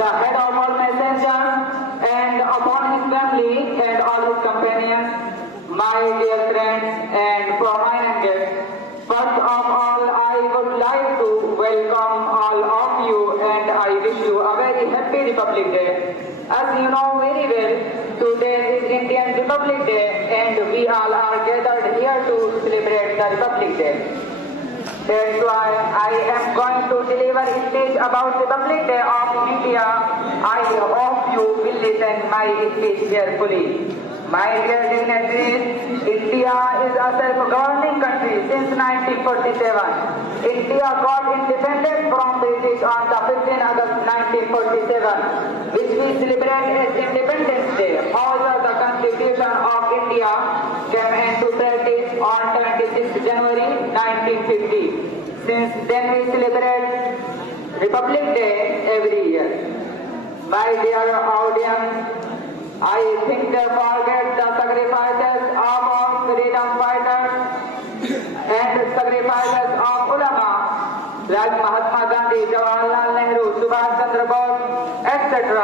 the head of all messengers, and upon his family and all his companions, my dear friends and prominent guests. First of all, I would like to welcome all of you and I wish you a very happy Republic Day. As you know very well, today is Indian Republic Day and we all are gathered here to celebrate the Republic Day. That's why I am going to deliver a speech about Republic Day of India. I hope you will listen my speech carefully. My dear dignitaries, India is a self-governing country since 1947. India got independence from British on the 15th August 1947, which we celebrate as Independence Day. However, the Constitution of India came into practice on 26th January 1950. Since then we celebrate Republic Day every year. My dear audience, I think they forget the sacrifices of our freedom fighters and sacrifices of ulama like Mahatma Gandhi, Jawaharlal Nehru, Subhash Chandra Bose, etc.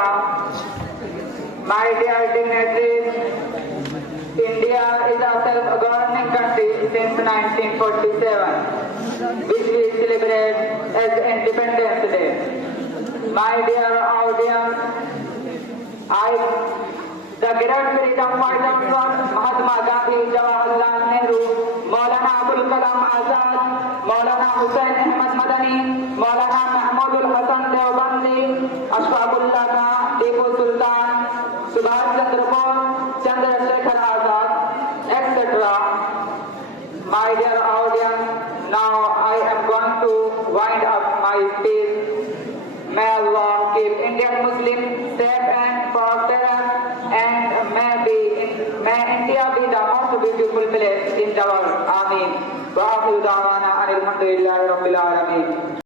My dear dignitaries, India is a self-governing country since 1947, which we celebrate as Independence Day. My dear audience, the great freedom fighters were Mahatma Gandhi, Jawaharlal Nehru, Maulana Abul Kalam Azad, Maulana Hussain Ahmad Madani, Maulana Mahmudul Hasan Deobandi, Ashfaqullah Khan, Tipu Sultan, Subhash Chandra Bose, Chandrasekhar Azad, etc. My dear audience, now I am going to wind up my speech. May Allah keep Indian Muslims safe and prosperous, and may India be the most beautiful place in the world. Ameen. Wa akhiru da'wana alhamdulillahi rabbil alamin.